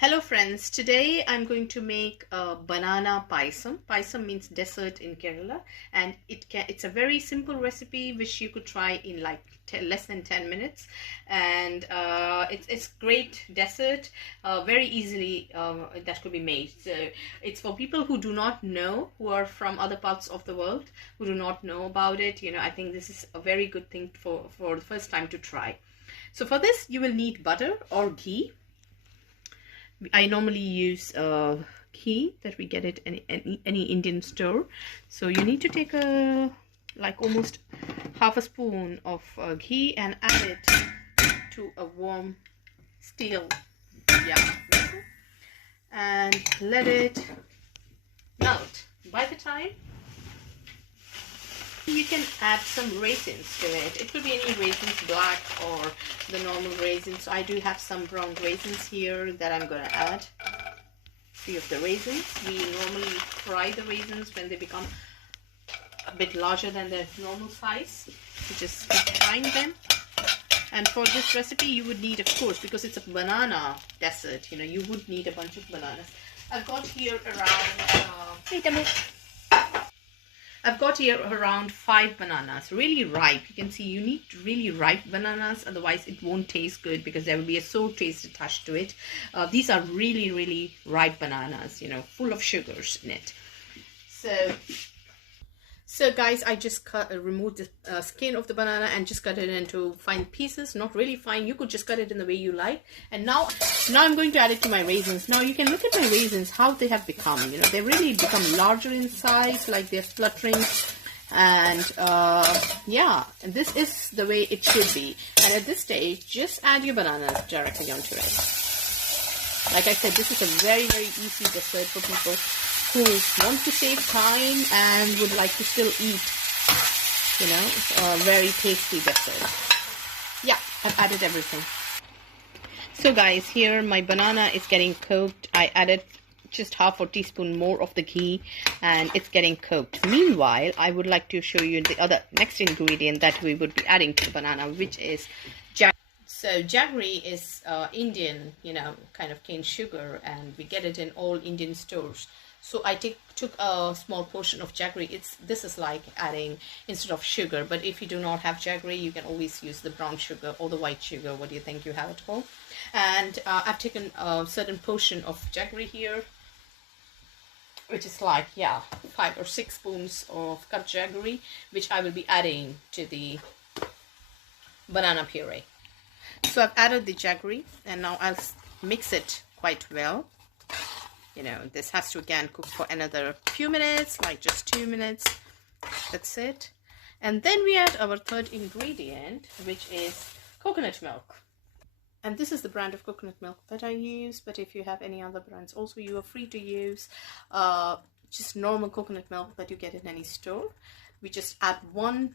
Hello friends, today I'm going to make a banana paisam. Paisam means dessert in Kerala, and it's a very simple recipe which you could try in like less than 10 minutes, and it's great dessert, very easily that could be made. So it's for people who do not know, who are from other parts of the world, who do not know about it. I think this is a very good thing for the first time to try. So for this you will need butter or ghee. I normally use ghee that we get at any Indian store. So you need to take almost half a spoon of ghee and add it to a warm steel vessel and let it melt. By the time, you can add some raisins to it. It could be any raisins, black or the normal raisins. I do have some brown raisins here that I'm going to add. Few of the raisins. We normally fry the raisins when they become a bit larger than their normal size. So just keep frying them. And for this recipe you would need, of course, because it's a banana dessert, you would need a bunch of bananas. I've got here around I've got here around 5 bananas, really ripe. You can see you need really ripe bananas, otherwise it won't taste good because there will be a sour taste attached to it. These are really, really ripe bananas, full of sugars in it. So guys, I just removed the skin of the banana and just cut it into fine pieces. Not really fine, you could just cut it in the way you like. And now I'm going to add it to my raisins. Now you can look at my raisins, how they have become. They really become larger in size, like they're fluttering. And yeah, and this is the way it should be. And at this stage, just add your bananas directly onto it. Like I said, this is a very, very easy dessert for people who want to save time and would like to still eat, a very tasty dessert. Yeah, I've added everything. So guys, here my banana is getting cooked. I added just half a teaspoon more of the ghee and it's getting cooked. Meanwhile, I would like to show you the next ingredient that we would be adding to the banana, which is jaggery. So jaggery is Indian, kind of cane sugar, and we get it in all Indian stores. So I took a small portion of jaggery. This is like adding instead of sugar, but if you do not have jaggery, you can always use the brown sugar or the white sugar. What do you think you have at home? And I've taken a certain portion of jaggery here, which is like 5 or 6 spoons of cut jaggery, which I will be adding to the banana puree. So I've added the jaggery and now I'll mix it quite well. This has to again cook for another few minutes, like just 2 minutes. That's it. And then we add our third ingredient, which is coconut milk. And this is the brand of coconut milk that I use, but if you have any other brands also, you are free to use just normal coconut milk that you get in any store. We just add one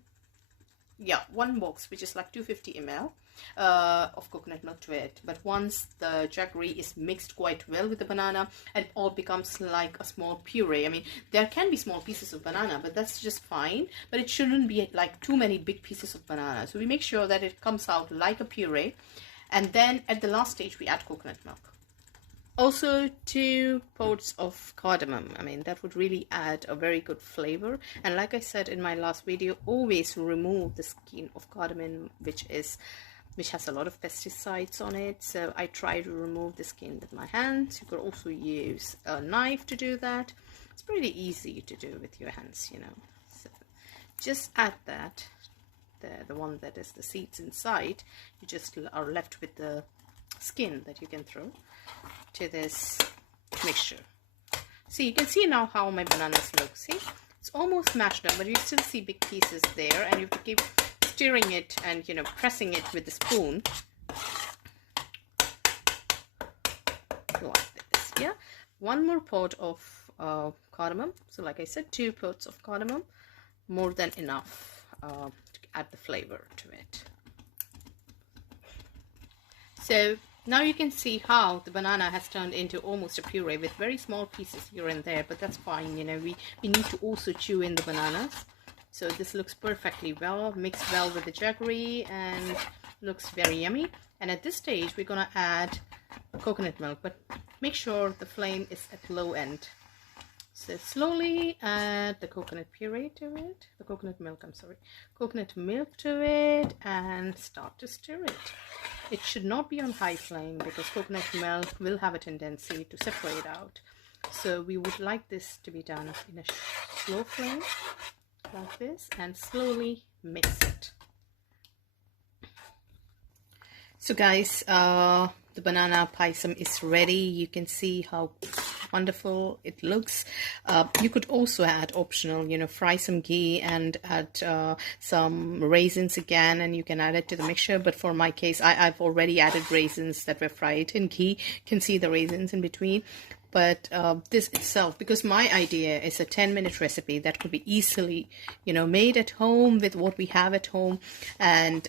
box, which is like 250 ml of coconut milk to it. But once the jaggery is mixed quite well with the banana, it all becomes like a small puree. I mean, there can be small pieces of banana, but that's just fine, but it shouldn't be like too many big pieces of banana. So we make sure that it comes out like a puree, and then at the last stage we add coconut milk. Also 2 pods of cardamom. I mean, that would really add a very good flavor. And like I said in my last video, always remove the skin of cardamom, which has a lot of pesticides on it. So I try to remove the skin with my hands. You could also use a knife to do that. It's pretty easy to do with your hands, So just add that. The one that is the seeds inside, you just are left with the skin that you can throw to this mixture. So you can see now how my bananas look. See, it's almost mashed up, but you still see big pieces there, and you have to keep stirring it and pressing it with the spoon like this. Yeah, 1 more pod of cardamom. So like I said, 2 pods of cardamom, more than enough to add the flavor to it. So now you can see how the banana has turned into almost a puree with very small pieces here and there, but that's fine. We need to also chew in the bananas. So this looks perfectly well, mixed well with the jaggery, and looks very yummy. And at this stage, we're going to add coconut milk, but make sure the flame is at low end. So slowly add the coconut puree to it, the coconut milk, I'm sorry, coconut milk to it, and start to stir it. It should not be on high flame because coconut milk will have a tendency to separate out. So we would like this to be done in a slow flame like this, and slowly mix it. So guys, the banana paisam is ready. You can see how wonderful it looks. You could also add optional, you know, fry some ghee and add some raisins again, and you can add it to the mixture. But for my case, I've already added raisins that were fried in ghee. You can see the raisins in between. But this itself, because my idea is a 10-minute recipe that could be easily, you know, made at home with what we have at home, and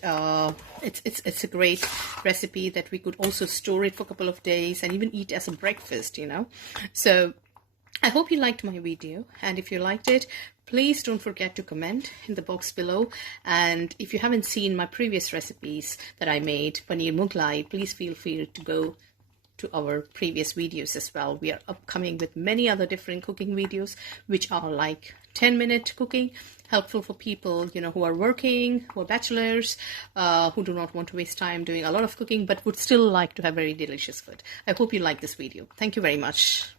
it's a great recipe that we could also store it for a couple of days and even eat as a breakfast, you know. So I hope you liked my video, and if you liked it, please don't forget to comment in the box below. And if you haven't seen my previous recipes that I made, paneer mughlai, please feel free to go to our previous videos as well. We are upcoming with many other different cooking videos which are like 10-minute cooking, helpful for people, you know, who are working, who are bachelors, who do not want to waste time doing a lot of cooking but would still like to have very delicious food. I hope you like this video. Thank you very much.